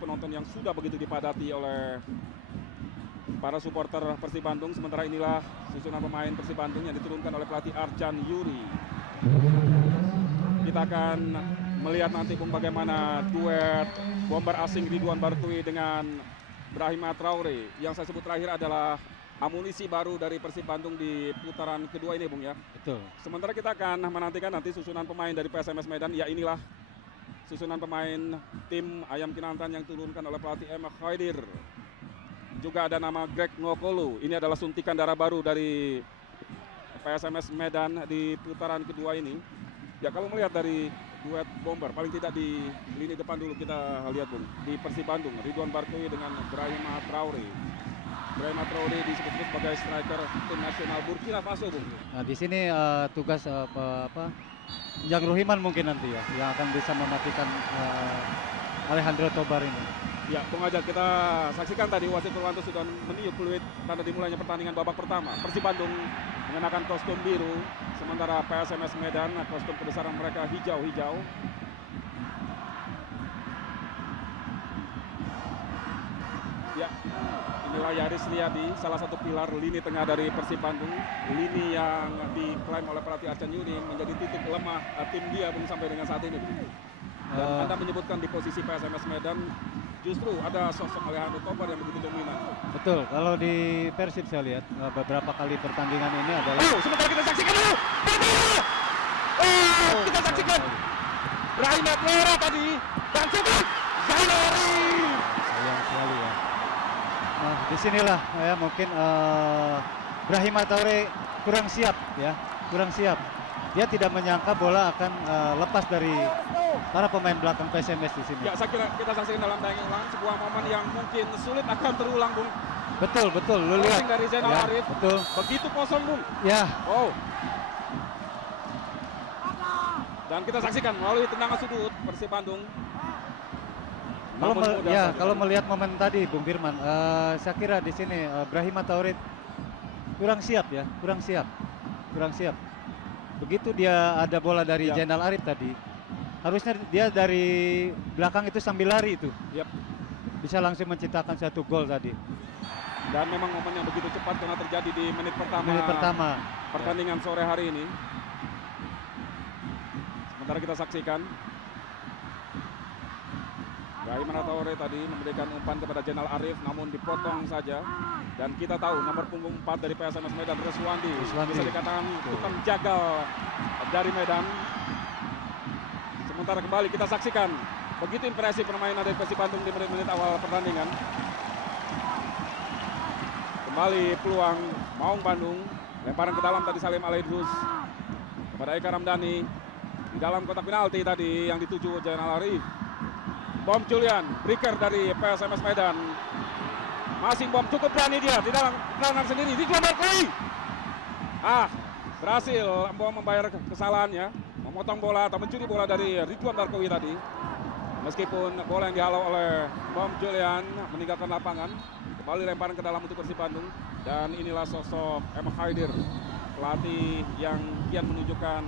penonton yang sudah begitu dipadati oleh para supporter Persib Bandung. Sementara inilah susunan pemain Persib Bandung yang diturunkan oleh pelatih Arcan Yuri. Kita akan melihat nanti Bung bagaimana duet bomber asing Ridwan Bartui dengan Brahima Traore. Yang saya sebut terakhir adalah amunisi baru dari Persib Bandung di putaran kedua ini, Bung ya. Betul. Sementara kita akan menantikan nanti susunan pemain dari PSMS Medan. Ya, inilah susunan pemain tim Ayam Kinantan yang diturunkan oleh pelatih M. Khaidir. Juga ada nama Greg Ngokolu. Ini adalah suntikan darah baru dari PSMS Medan di putaran kedua ini. Ya, kalau melihat dari duet bomber, paling tidak di lini depan dulu kita lihat, Bung. Di Persib Bandung, Ridwan Bartui dengan Brahima Traore. Brahima Traore disebut sebagai striker tim nasional Burkina Faso, Bung. Nah, di sini tugas Jang Ruhiman mungkin nanti ya, yang akan bisa mematikan Alejandro Tobar ini. Ya, Bung Ajat, kita saksikan tadi wasit Purwanto sudah meniup peluit tanda dimulainya pertandingan babak pertama. Persib Bandung mengenakan kostum biru, sementara PSMS Medan kostum kebesaran mereka hijau-hijau. Ya, inilah Yaris Riyadi, salah satu pilar lini tengah dari Persib Bandung. Lini yang diklaim oleh pelatih Arcan Yuri menjadi titik lemah tim dia, Bung, sampai dengan saat ini. Dan Anda menyebutkan di posisi PSMS Medan justru ada sosok Alejandro Tobar yang begitu dominan. Betul, kalau di Persib saya lihat beberapa kali pertandingan ini adalah... Sebentar kita saksikan dulu. Kita saksikan Brahima Traore tadi dan coba Zainari. Sayang sekali ya. Nah, disinilah ya mungkin Brahima Traore kurang siap ya, kurang siap. Dia tidak menyangka bola akan lepas dari para pemain belakang PSMS di sini. Ya, saya kira kita saksikan dalam tayangan ulang sebuah momen yang mungkin sulit akan terulang, Bung. Betul, betul. Lu lihat dari Zainal ya, Arif. betul. Begitu kosong, Bung. Ya. Oh. Dan kita saksikan melalui tendangan sudut Persib Bandung. Kalau melihat momen tadi, Bung Firman, saya kira di sini Brahima Traore kurang siap ya, kurang siap. Begitu dia ada bola dari Zainal Arif tadi, harusnya dia dari belakang itu sambil lari itu. Yap. Bisa langsung menciptakan satu gol tadi. Dan memang momen yang begitu cepat karena terjadi di menit pertama pertandingan sore hari ini. Sementara kita saksikan Brahima Traore tadi memberikan umpan kepada Zainal Arif, namun dipotong saja. Dan kita tahu nomor punggung 4 dari PSMS Medan, Reswandi. Bisa dikatakan tukang jagal dari Medan. Sementara kembali kita saksikan begitu impresif permainan dari Persib Bandung di menit-menit awal pertandingan. Kembali peluang Maung Bandung, lemparan ke dalam tadi Salim Alaidrus kepada Eka Ramdhani di dalam kotak penalti tadi yang dituju Zainal Arif. Bom Julian, breaker dari PSMS Medan. Masing bom, cukup berani dia di dalam pertahanan sendiri. Ridwan Bartui. Berhasil bom membayar kesalahannya, memotong bola atau mencuri bola dari Ridwan Bartui tadi. Meskipun bola yang dihalau oleh Bom Julian meninggalkan lapangan, kembali lemparan ke dalam untuk Persib Bandung. Dan inilah sosok M. Khaidir, pelatih yang kian menunjukkan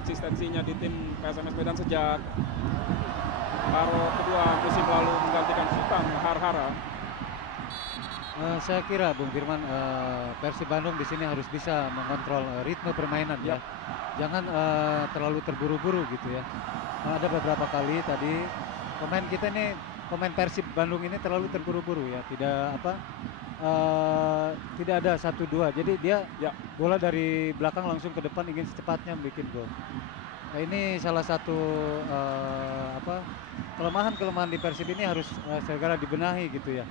eksistensinya di tim PSMS Medan sejak paruh kedua musim lalu menggantikan Sultan Harhara. Saya kira Bung Firman, Persib Bandung di sini harus bisa mengontrol ritme permainan ya. Jangan terlalu terburu-buru gitu ya. Ada beberapa kali tadi pemain kita ini, pemain Persib Bandung ini terlalu terburu-buru ya. Tidak ada 1-2. Jadi dia bola dari belakang langsung ke depan ingin secepatnya bikin gol. Nah, ini salah satu kelemahan di Persib ini harus segera dibenahi gitu ya.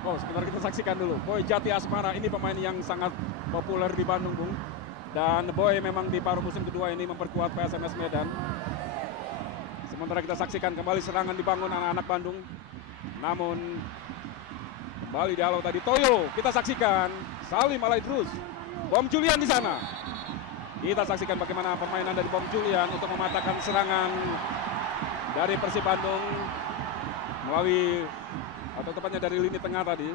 Sebentar kita saksikan dulu. Boy Jati Asmara, ini pemain yang sangat populer di Bandung, Bung. Dan Boy memang di paruh musim kedua ini memperkuat PSMS Medan. Sementara kita saksikan kembali serangan dibangun anak-anak Bandung. Namun kembali dihalau tadi Toyo. Kita saksikan Salim Alaidrus. Bom Julian di sana. Kita saksikan bagaimana permainan dari Bom Julian untuk mematahkan serangan dari Persib Bandung melalui atau tepatnya dari lini tengah tadi.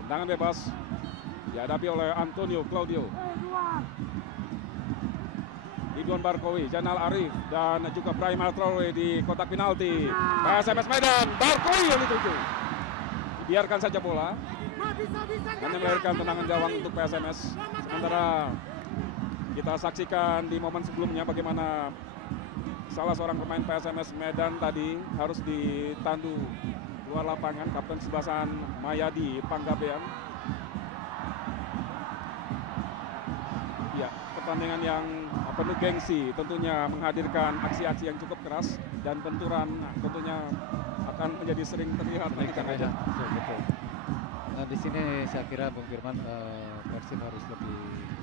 Tendangan bebas dihadapi oleh Antonio Claudio. Ridwan Barkowi, Zainal Arif, dan juga Brahim Traore di kotak penalti. PSMS Medan, Barkowi yang dituju. Biarkan saja bola, hanya melahirkan tendangan gawang untuk PSMS. Sementara kita saksikan di momen sebelumnya bagaimana salah seorang pemain PSMS Medan tadi harus ditandu luar lapangan, kapten sebelasan Mayadi Panggabean. Ya, pertandingan yang penuh gengsi, tentunya menghadirkan aksi-aksi yang cukup keras dan benturan tentunya akan menjadi sering terlihat nanti Kang Ajat. Betul. Nah, di sini saya kira Bung Firman, Persib harus lebih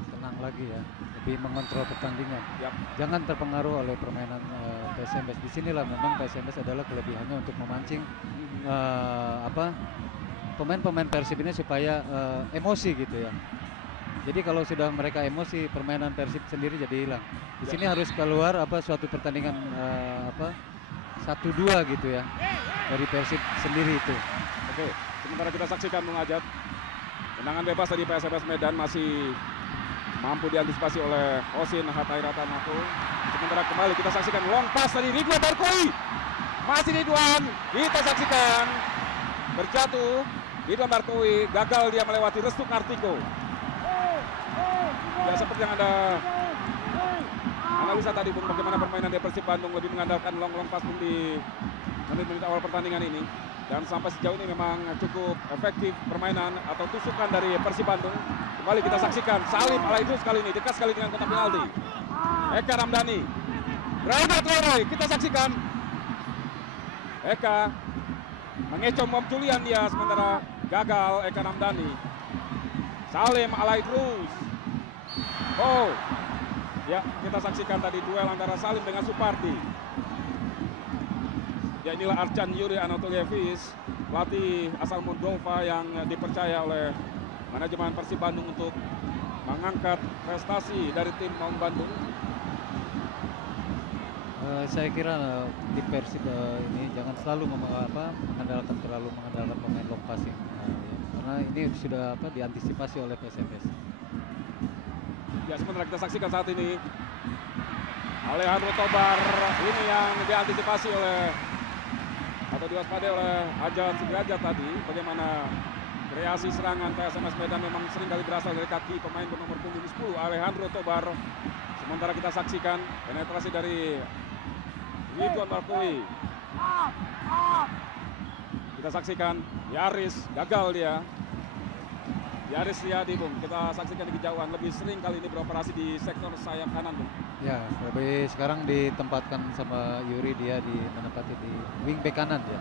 tenang lagi ya, lebih mengontrol pertandingan. Yap. Jangan terpengaruh oleh permainan PSMS. Di sinilah memang PSMS adalah kelebihannya untuk memancing pemain-pemain Persib ini supaya emosi gitu ya. Jadi kalau sudah mereka emosi, permainan Persib sendiri jadi hilang. Di sini harus keluar suatu pertandingan 1-2 gitu ya dari Persib sendiri itu. Oke, sementara kita saksikan Bung Ajat, tendangan bebas dari PSMS Medan masih mampu diantisipasi oleh Osin Hatai Ratanako. Sementara kembali kita saksikan long pass dari Ridwan Barkowi. Masih Ridwan, kita saksikan berjatuh. Ridwan Barkowi gagal dia melewati Restu Kartiko. Ya, seperti yang Anda analisa tadi Bung, bagaimana permainan dari Persib Bandung lebih mengandalkan long pass Bung di menit-menit awal pertandingan ini. Dan sampai sejauh ini memang cukup efektif permainan atau tusukan dari Persib Bandung. Kembali kita saksikan Salim Alaidrus kali ini dekat sekali dengan kotak penalti. Eka Ramdhani, Brahim Traore, kita saksikan Eka mengecoh Mom Julian dia, sementara gagal Eka Ramdhani. Salim Alaidrus. Oh, ya, kita saksikan tadi duel antara Salim dengan Supardi. Ya, inilah Arcan Yuri Anatolievic, pelatih asal Moldova yang dipercaya oleh manajemen Persib Bandung untuk mengangkat prestasi dari tim Maung Bandung. Saya kira di Persib ini jangan selalu mengandalkan pemain long passing, karena ini sudah diantisipasi oleh PSMS. Ya, sementara kita saksikan saat ini Alejandro Tobar ini yang diantisipasi oleh atau diwaspadai oleh Ajat Sudrajat tadi. Bagaimana kreasi serangan PSMS Medan memang seringkali berasal dari kaki pemain bernomor punggung 10 Alejandro Tobar. Sementara kita saksikan penetrasi dari Ridwan Barkowi. Kita saksikan Yaris, gagal dia. Yaris Riyadi Bung, kita saksikan di kejauhan, lebih sering kali ini beroperasi di sektor sayap kanan Bung. Ya, lebih sekarang ditempatkan sama Yuri, dia menempati di wing back kanan ya.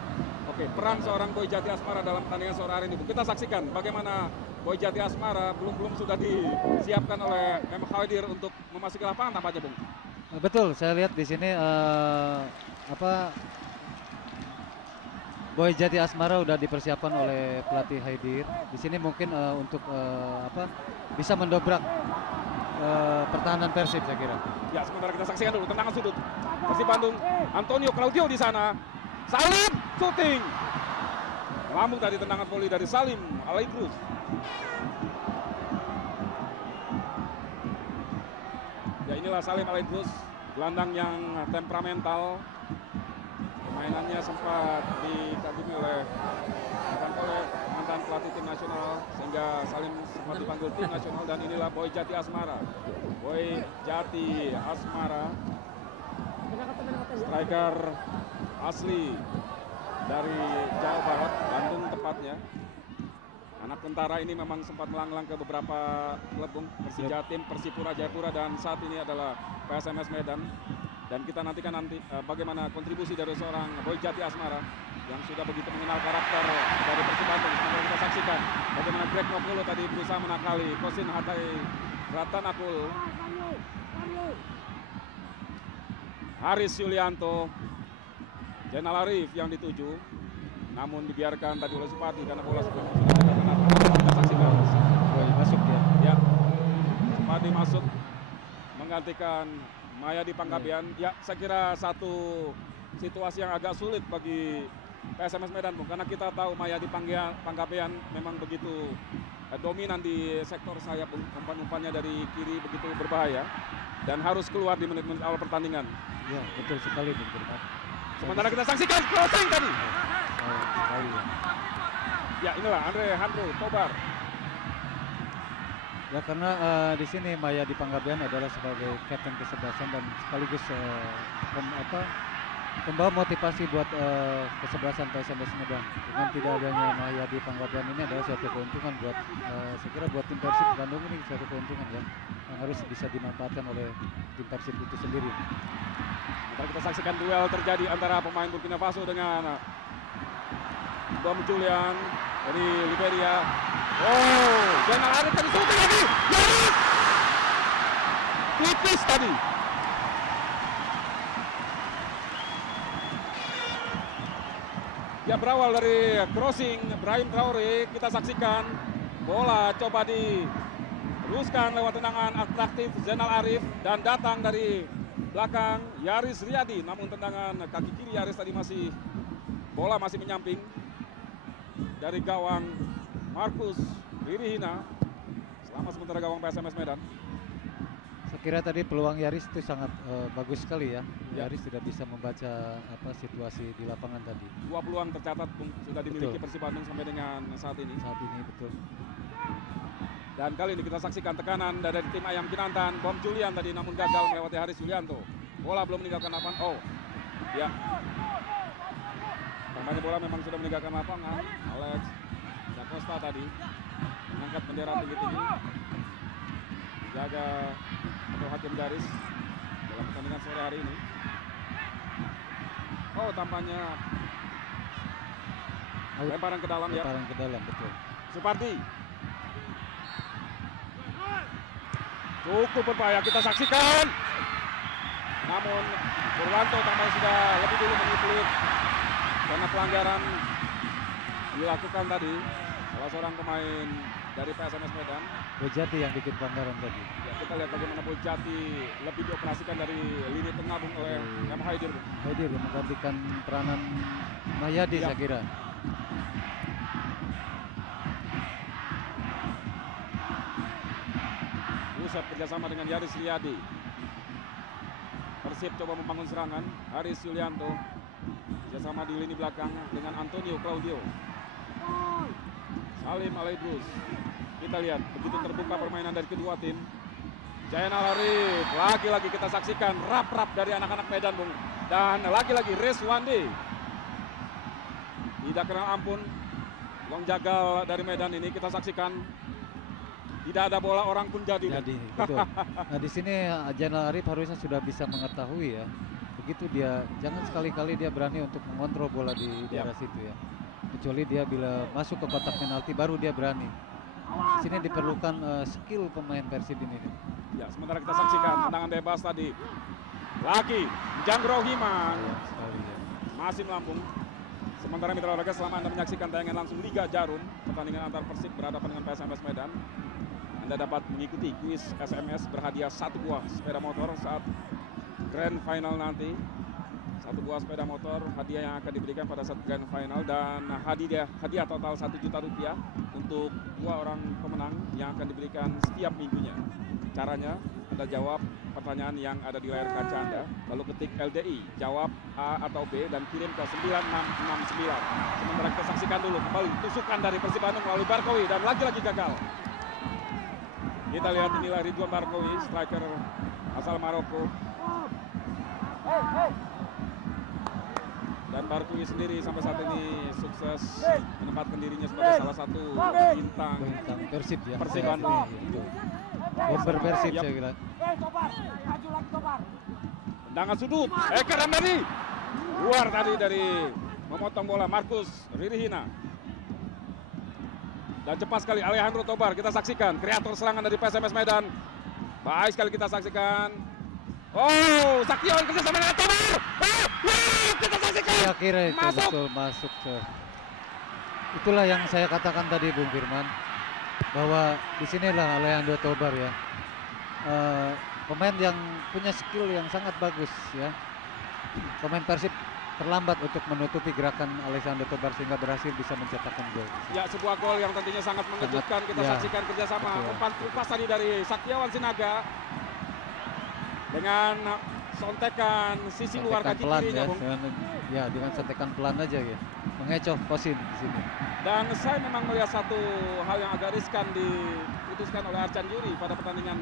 Oke, peran seorang Boy Jati Asmara dalam pertandingan sore hari ini Bung. Kita saksikan bagaimana Boy Jati Asmara belum sudah disiapkan oleh Mem Khawadir untuk memasuki lapangan tampaknya Bung. Betul, saya lihat di sini Boy Jati Asmara udah dipersiapkan oleh pelatih Haidir. Di sini mungkin untuk bisa mendobrak pertahanan Persib saya kira. Ya, sementara kita saksikan dulu tendangan sudut. Persib Bandung, Antonio Claudio di sana. Salim, shooting. Lambung tadi tendangan voli dari Salim Alaidrus. Ya, inilah Salim Alaidrus, gelandang yang temperamental. Permainannya sempat dikagumi oleh mantan pelatih tim nasional sehingga Salim sempat dipanggil tim nasional. Dan inilah Boy Jati Asmara. Boy Jati Asmara, striker asli dari Jawa Barat, Bandung tepatnya. Anak tentara ini memang sempat melanglang ke beberapa klub Persija Tim, Persipura Jayapura, dan saat ini adalah PSMS Medan. Dan kita nantikan bagaimana kontribusi dari seorang Boy Jati Asmara yang sudah begitu mengenal karakter dari Persib Bandung. Semoga kita saksikan bagaimana Greg Nokulo tadi berusaha menakali Kosin Hatai Ratanakul. Haris Yulianto, Zainal Arif yang dituju, namun dibiarkan tadi oleh Supardi karena bola sudah kita saksikan. Masuk ya. Ya, Supardi masuk menggantikan Mayadi Panggabean. Ya, saya kira satu situasi yang agak sulit bagi PSMS Medan Bung, karena kita tahu Mayadi Panggabean memang begitu dominan di sektor sayap, umpan-umpannya dari kiri begitu berbahaya. dan harus keluar di menit-menit awal pertandingan. Ya, betul sekali Bung Firman. Sementara kita saksikan crossing tadi. Sekali ya. Ya inilah Alejandro Tobar. Ya karena di sini Mayadi Panggabean adalah sebagai kapten kesebelasan dan sekaligus pembawa motivasi buat kesebelasan PSMS Medan. Dengan tidak adanya Mayadi Panggabean ini adalah suatu keuntungan buat saya kira buat tim Persib Bandung ini suatu keuntungan ya yang harus bisa dimanfaatkan oleh tim Persib itu sendiri. Kita saksikan duel terjadi antara pemain Burkina Faso dengan Bom Julian dari Liberia. Oh, Zainal Arif tadi shooting lagi. Yaris! Tipis tadi. Ya berawal dari crossing Brahim Traore, kita saksikan bola coba diteruskan lewat tendangan atraktif Zainal Arif dan datang dari belakang Yaris Riyadi, namun tendangan kaki kiri Yaris tadi bola masih menyamping dari gawang Markus Ririhina. Selamat sementara gawang PSMS Medan. Saya kira tadi peluang Yaris itu sangat bagus sekali ya. Ya. Yaris tidak bisa membaca situasi di lapangan tadi. 2 peluang tercatat sudah dimiliki Betul. Persib Bandung sampai dengan saat ini. Saat ini betul. Dan kali ini kita saksikan tekanan dari tim Ayam Kinantan. Bom Julian tadi namun gagal melewati Haris Yulianto. Bola belum meninggalkan lapangan. Oh, ya. Tampaknya bola memang sudah meninggalkan lapangan. Alex Da Costa tadi mengangkat bendera tinggi-tinggi. Jaga atau hakim garis dalam pertandingan sore hari ini. Oh, tampaknya lemparan ke dalam ya. Lemparan ke dalam betul. Supardi. Cukup berbahaya, kita saksikan. Namun Purwanto tampaknya sudah lebih dulu menipulit karena pelanggaran dilakukan tadi salah seorang pemain dari PSMS Medan. Bojati yang bikin pelanggaran tadi. Ya, kita lihat bagaimana Bojati lebih dioperasikan dari lini tengah oleh M. Haidir. Haidir menggantikan peranan Mayadi Ya. saya kira. Pusat kerjasama dengan Yaris Riyadi. Persib coba membangun serangan. Haris Yulianto kerjasama di lini belakang dengan Antonio Claudio. Salim Alaidrus. Kita lihat begitu terbuka permainan dari kedua tim. Zainal Arif lagi-lagi kita saksikan rap-rap dari anak-anak Medan, Bung. Dan lagi-lagi Reswandi. Tidak kenal ampun. Long jagal dari Medan ini kita saksikan. Tidak ada bola orang pun jadi. Jadi betul. Nah di sini Zainal Arif harusnya sudah bisa mengetahui ya. Begitu dia jangan sekali-kali dia berani untuk mengontrol bola di daerah situ ya. Kecuali dia bila masuk ke kotak penalti baru dia berani. Di sini diperlukan skill pemain Persib ini. Ya, sementara kita saksikan tendangan bebas tadi. Lagi Jangro Himan Sekali ya. masih melambung. Sementara mitra olahraga selama Anda menyaksikan tayangan langsung Liga Jarum, pertandingan antar Persib berhadapan dengan PSMS Medan. Anda dapat mengikuti kuis SMS berhadiah 1 buah sepeda motor saat grand final nanti. 1 buah sepeda motor hadiah yang akan diberikan pada saat grand final dan hadiah total 1 juta rupiah untuk 2 orang pemenang yang akan diberikan setiap minggunya. Caranya Anda jawab pertanyaan yang ada di layar kaca Anda, lalu ketik LDI, jawab A atau B dan kirim ke 9669. Sementara kita saksikan dulu kembali tusukan dari Persib Bandung melalui Barkowi dan lagi-lagi gagal. Kita lihat inilah Ridwan Barkowi, striker asal Maroko. Dan Barkowi sendiri sampai saat ini sukses menempatkan dirinya sebagai salah satu bintang Persib ya. Persib Bandung. Bomber Persib Yap. saya kira. Tendangan sudut, Eka Ramdhani luar tadi dari memotong bola Markus Ririhina. Dan cepat sekali Alejandro Tobar, kita saksikan kreator serangan dari PSMS Medan. Baik sekali kita saksikan. Oh, Saktiawan kerjasama dengan Tobar. Kita saksikan. Saya kira itu Masuk. betul masuk ke. Itulah yang saya katakan tadi Bung Firman bahwa di sinilah Alejandro Tobar ya. Pemain yang punya skill yang sangat bagus ya. Pemain Persib terlambat untuk menutupi gerakan Alejandro Tobar sehingga berhasil bisa mencetakkan gol. Ya, sebuah gol yang tentunya sangat mengejutkan. Kita ya, saksikan kerjasama betul. umpan kupas tadi dari Saktiawan Sinaga. dengan sontekan sisi luar Sontekan kaki pelan kirinya, ya, Bung. dengan sontekan pelan aja ya. Mengecoh Kosin di sini. Dan saya memang melihat satu hal yang agak riskan diputuskan oleh Arcan Yuri pada pertandingan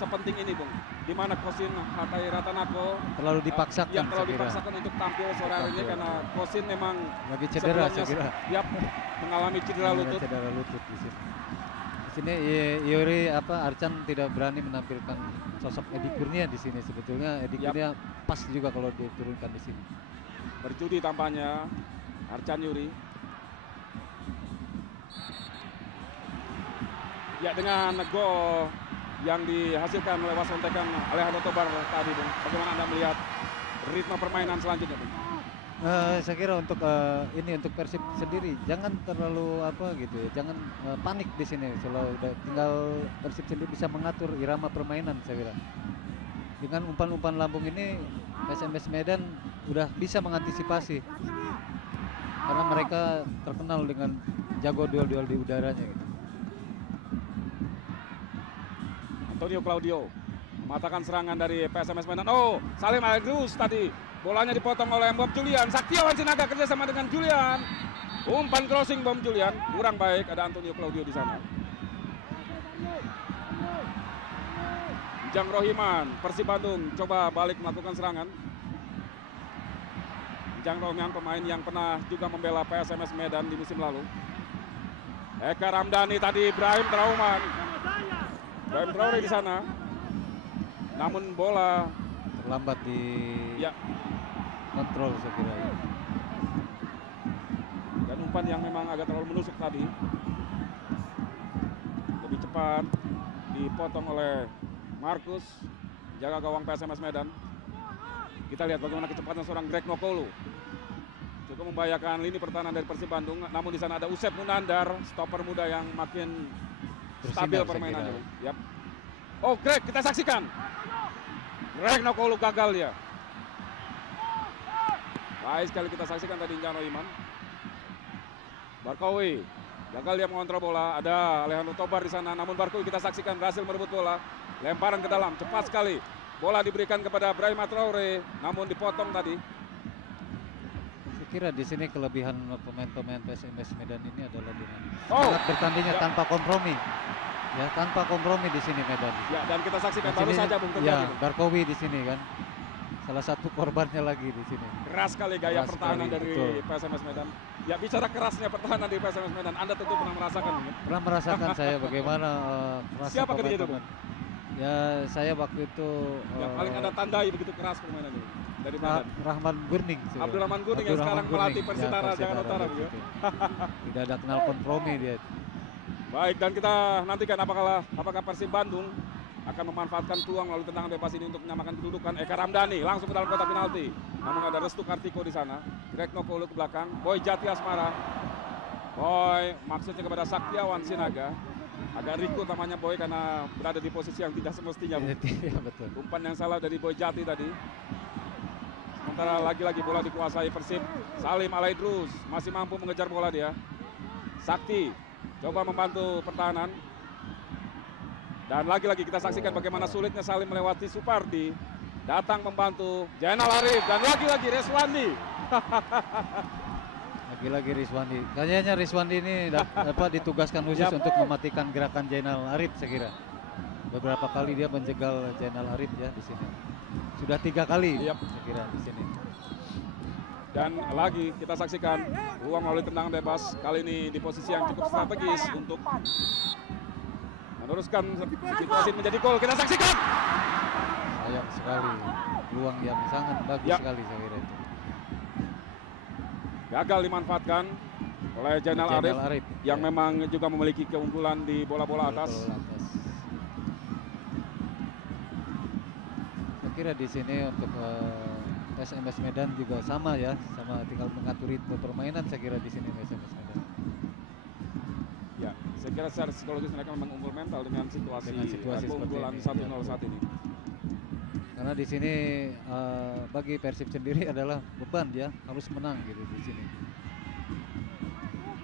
sepenting ini, Bung. Di mana Kosin Hatai Ratanako Terlalu dipaksakan yang terlalu saya kira. dipaksakan untuk tampil sore hari ini Tampil. karena Kosin memang Lagi cedera saya sebelumnya kira. Yap, mengalami cedera lutut. Cedera lutut di sini. Di sini Yuri Arcan tidak berani menampilkan sosok Edi Kurnia di sini. Sebetulnya Edi Yap. Kurnia pas juga kalau diturunkan di sini. Berjudi tampaknya Arcan Yuri. Ya, dengan gol yang dihasilkan lewat sontekan Alejandro Tobar tadi, Bung. Bagaimana Anda melihat ritme permainan selanjutnya, Bung? Saya kira untuk ini untuk Persib sendiri jangan terlalu gitu ya, jangan panik di sini. Kalau udah tinggal Persib sendiri bisa mengatur irama permainan saya kira. Dengan umpan-umpan lambung ini SMS Medan udah bisa mengantisipasi karena mereka terkenal dengan jago duel-duel di udaranya gitu. Antonio Claudio mematahkan serangan dari PSMS Medan. Oh, Salim Aldrus tadi. Bolanya dipotong oleh Bom Julian. Saktiawan Sinaga kerjasama dengan Julian. Umpan crossing Bom Julian. Kurang baik, ada Antonio Claudio di sana. Jang Rohiman, Persib Bandung coba balik melakukan serangan. Jang Rohiman pemain yang pernah juga membela PSMS Medan di musim lalu. Eka Ramdhani tadi, Ibrahim Trauman. Ibrahim Traore di sana. Namun bola Terlambat di kontrol saya kira. dan umpan yang memang agak terlalu menusuk tadi. Lebih cepat dipotong oleh Markus, jaga gawang PSMS Medan. Kita lihat bagaimana kecepatan seorang Greg Nokolo. Cukup membahayakan lini pertahanan dari Persib Bandung. Namun di sana ada Usep Munandar, stopper muda yang makin stabil Bersinar, saya permainannya. kira. Yap. Oh, Greg, kita saksikan. Greg Nokolo gagal dia. Baik sekali kita saksikan tadi Jano Iman. Barkowi gagal dia mengontrol bola. Ada Alejandro Tobar di sana. Namun Barkowi kita saksikan berhasil merebut bola. Lemparan ke dalam cepat sekali. Bola diberikan kepada Ibrahim Traore. Namun dipotong tadi. Saya kira di sini kelebihan pemain-pemain PSMS Medan ini adalah dengan Oh, sangat bertandingnya ya. tanpa kompromi. Ya, tanpa kompromi di sini Medan. Ya, dan kita saksikan Di baru sini, saja Bung ya, terjadi. Bung. Barkowi di sini kan. Salah satu korbannya lagi di sini. Keras sekali gaya Keras pertahanan sekali, dari betul. PSMS Medan. Ya, bicara kerasnya pertahanan di PSMS Medan, Anda tentu pernah merasakan mungkin. Pernah merasakan saya bagaimana kerasnya Siapa ketika itu, pemain-pemain. Ya, saya waktu itu Yang paling Anda tandai begitu keras permainan ini dari Medan. Rahman Gurning. Abdurrahman Gurning yang sekarang melatih Persitara Jakarta Utara. gitu. Tidak ada kenal kompromi dia. Baik, dan kita nantikan apakah Persib Bandung akan memanfaatkan peluang melalui tendangan bebas ini untuk menyamakan kedudukan. Eka Ramdhani langsung ke dalam kotak penalti. Namun ada Restu Kartiko di sana. Greg Nokolo ke belakang. Boy Jati Asmara. Boy maksudnya kepada Saktiawan Sinaga. Agak riku namanya Boy karena berada di posisi yang tidak semestinya. Iya betul. Umpan yang salah dari Boy Jati tadi. Sementara lagi-lagi bola dikuasai Persib. Salim Alaidrus masih mampu mengejar bola dia. Sakti coba membantu pertahanan. Dan lagi-lagi kita saksikan bagaimana sulitnya Salim melewati Supardi. Datang membantu Jainal Arif dan lagi-lagi Reswandi. Lagi-lagi Rizwandi. Kayaknya Rizwandi ini ditugaskan khusus Yap. untuk mematikan gerakan Jainal Arif saya kira. Beberapa kali dia menjegal Jainal Arif ya di sini. Sudah 3 kali Yap. saya kira di sini. Dan lagi kita saksikan ruang melalui tendangan bebas. Kali ini di posisi yang cukup strategis untuk meneruskan situasi menjadi gol. Kita saksikan. Sayang sekali. Peluang yang sangat bagus Ya. sekali saya kira itu. Gagal dimanfaatkan oleh Jainal Arif yang ya. memang juga memiliki keunggulan di bola-bola atas. Bola atas. Saya kira di sini untuk SMS Medan juga sama ya, sama tinggal mengatur ritme permainan saya kira di sini SMS Medan. Ya, saya kira secara psikologis mereka memang unggul mental dengan situasi, keunggulan seperti ini, 1-0 ya. saat ini. Karena di sini bagi Persib sendiri adalah beban ya, harus menang gitu di sini.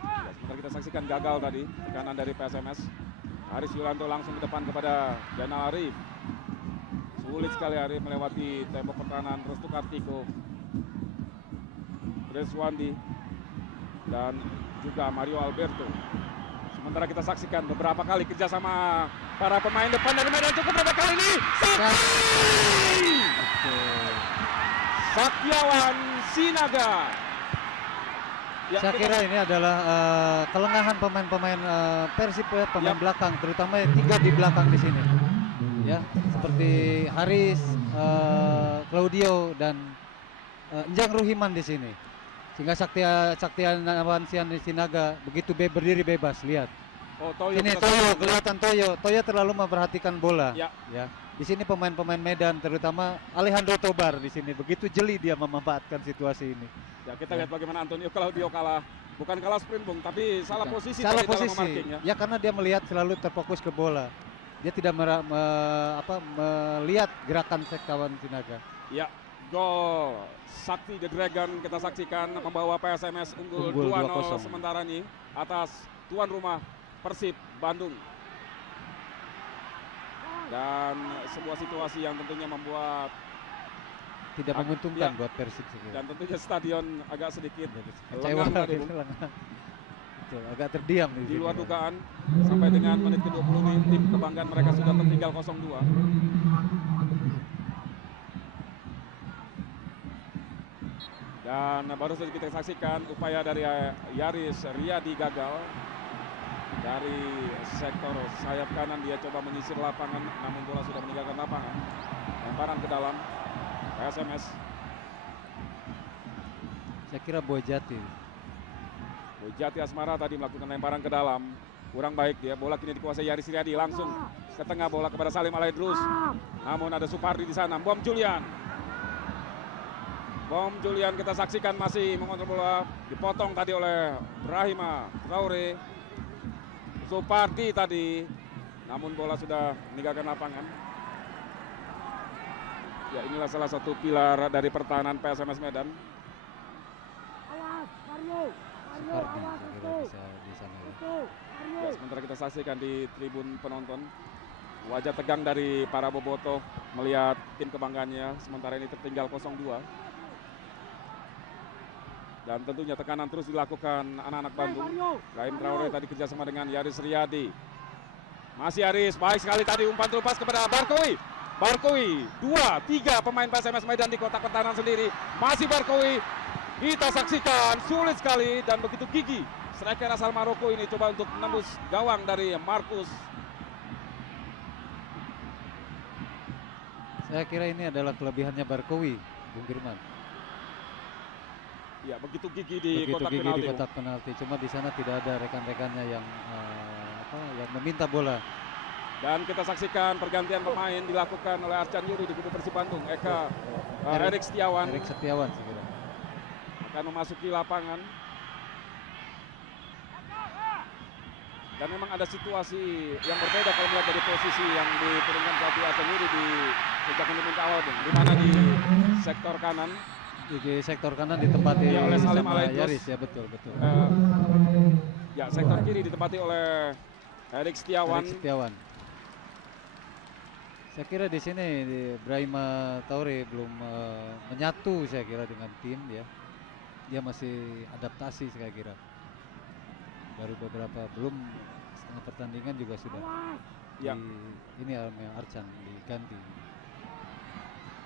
Ya, sebentar kita saksikan gagal tadi tekanan dari PSMS. Haris Yulanto langsung ke depan kepada Jainal Arif. Sulit sekali Ari melewati tembok pertahanan Restu Kartiko, Reswandi, dan juga Mario Alberto. Sementara kita saksikan beberapa kali kerjasama para pemain depan dari Medan cukup berapa kali ini. Saktiawan Sinaga. Ya, Saya kira ini adalah kelengahan pemain-pemain Persib ya, pemain belakang, terutama 3 di belakang di sini. Ya, seperti Haris, Claudio dan Njang Ruhiman di sini. Sehingga Saktiawan Sinaga begitu berdiri bebas, lihat. Oh, Toyo. Ini Toyo, kelihatan Toyo. Toyo terlalu memperhatikan bola. Ya. Ya. Di sini pemain-pemain Medan, terutama Alejandro Tobar di sini begitu jeli dia memanfaatkan situasi ini. Ya, kita lihat bagaimana Antonio Claudio bukan kalah sprint Bung, tapi salah posisi Salah tadi dalam posisi. memarking, ya. Ya karena dia melihat selalu terfokus ke bola. Dia tidak melihat gerakan Saktiawan Sinaga. Ya, gol Sakti The Dragon kita saksikan membawa PSMS unggul 2-0 2-0. sementara ini atas tuan rumah Persib Bandung. Dan sebuah situasi yang tentunya membuat Tidak menguntungkan ya. buat Persib sebenarnya. Dan tentunya stadion agak sedikit Kecewa lengang tadi, Bung. Betul, agak terdiam Di luar dugaan sampai dengan menit ke-20 tim kebanggaan mereka sudah tertinggal 0-2. Dan baru saja kita saksikan upaya dari Yaris Riyadi gagal. Dari sektor sayap kanan dia coba menyisir lapangan, namun bola sudah meninggalkan lapangan. Lemparan ke dalam PSMS. Saya kira Boyjati Asmara tadi melakukan lemparan ke dalam. Kurang baik dia, bola kini dikuasai Yaris Riyadi, langsung ke tengah bola kepada Salim Alaidrus. Namun ada Supardi di sana, Bom Julian kita saksikan masih mengontrol bola, dipotong tadi oleh Brahima Traore. Supardi tadi, namun bola sudah meninggalkan lapangan. Ya, inilah salah satu pilar dari pertahanan PSMS Medan. Supardi saya kira bisa di sana. Ya, sementara kita saksikan di tribun penonton wajah tegang dari para bobotoh melihat tim kebanggaannya sementara ini tertinggal 0-2. Dan tentunya tekanan terus dilakukan anak-anak Bandung. Rahim Traore tadi kerjasama dengan Yaris Riyadi. Masih Yaris, baik sekali tadi umpan terlepas kepada Barkowi. 2-3 pemain PSMS Medan di kotak pertahanan sendiri. Masih Barkowi, kita saksikan sulit sekali dan begitu gigih. Striker asal Maroko ini coba untuk menembus gawang dari Markus. Saya kira ini adalah kelebihannya Barkowi, Bung Firman. Ya, begitu gigih di Begitu kotak gigih penalti. di kotak penalti. Cuma di sana tidak ada rekan-rekannya yang yang meminta bola. Dan kita saksikan pergantian pemain dilakukan oleh Arcan Yuri di kubu Persib Bandung. Erik Setiawan saya kira. akan memasuki lapangan. Dan memang ada situasi yang berbeda kalau melihat dari posisi yang diturunkan pelatih Arcan Yuri di sejak menit awal, Bung. Di mana di sektor kanan. Di sektor kanan ditempati Ya, oleh Salim sama Alaidrus. Yaris, ya betul. Ya, sektor kiri ditempati oleh Erik Setiawan. Saya kira di sini Brahima Traore belum menyatu saya kira dengan tim ya. Dia masih adaptasi saya kira. Baru beberapa belum setengah pertandingan juga sudah Ya. ini Arcan diganti.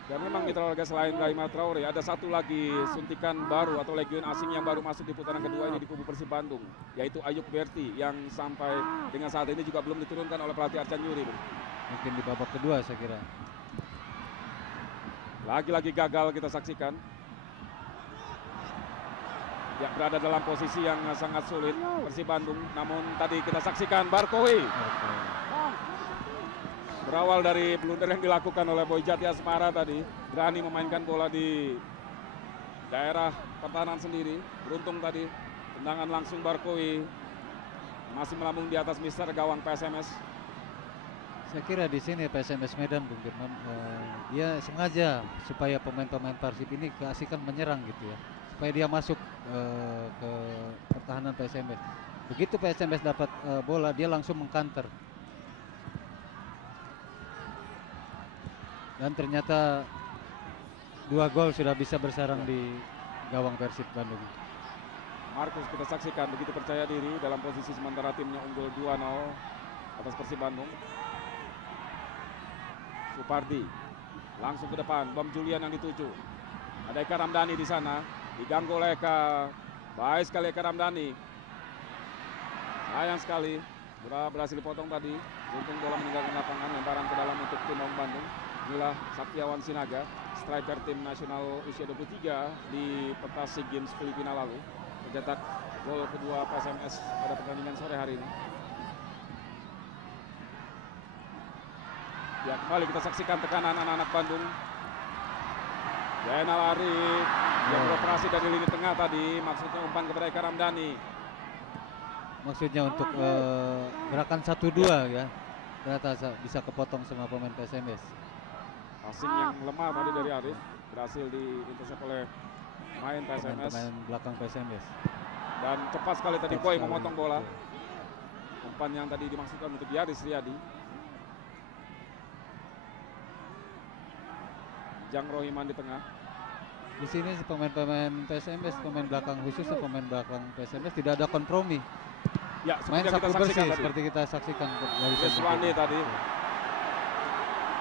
Dan memang mitra olahraga selain Brahima Traore ada satu lagi suntikan baru atau legion asing yang baru masuk di putaran kedua ini di kubu Persib Bandung, yaitu Ayub Berti yang sampai dengan saat ini juga belum diturunkan oleh pelatih Arcan Yuri. Mungkin di babak kedua saya kira. Lagi-lagi gagal kita saksikan. Ya, berada dalam posisi yang sangat sulit Persib Bandung, namun tadi kita saksikan Barkowi. Berawal dari blunder yang dilakukan oleh Boyjati Asmara tadi, berani memainkan bola di daerah pertahanan sendiri. Beruntung tadi tendangan langsung Barkowi masih melambung di atas mister gawang PSMS. Saya kira di sini PSMS Medan, Bung Firman, dia sengaja supaya pemain-pemain Persib ini keasikan menyerang gitu ya, supaya dia masuk ke pertahanan PSMS. Begitu PSMS dapat bola, dia langsung mengkanter. Dan ternyata 2 gol sudah bisa bersarang di gawang Persib Bandung. Markus kita saksikan begitu percaya diri dalam posisi sementara timnya unggul 2-0 atas Persib Bandung. Supardi langsung ke depan, Bom Julian yang dituju. Ada Eka Ramdhani di sana, diganggu oleh Eka. Baik sekali Eka Ramdhani. Sayang sekali, berhasil dipotong tadi. Untung bola meninggalkan lapangan, lemparan ke dalam untuk tim Maung Bandung. Inilah Saktiawan Sinaga, striker tim nasional usia 23 di pentas SEA Games Filipina lalu. Mencetak gol kedua PSMS pada pertandingan sore hari ini. Ya, kembali kita saksikan tekanan anak-anak Bandung. Zainal Arif yang beroperasi dari lini tengah tadi, maksudnya umpan kepada Eka Ramdhani. Maksudnya untuk gerakan 1-2 ya. Ternyata bisa kepotong sama pemain PSMS. Passing yang lemah tadi dari Arif berhasil diintersep oleh pemain PSMS. Pemain belakang PSMS. Dan cepat sekali tadi Boy memotong bola. Umpan yang tadi dimaksudkan untuk Yaris Riyadi. Jang Rohiman di tengah. Di sini pemain-pemain PSMS, pemain belakang khususnya pemain belakang PSMS tidak ada kompromi. Ya, Main seperti yang sapu kita bersih saksikan tadi. seperti kita saksikan dari Yeswandi tadi.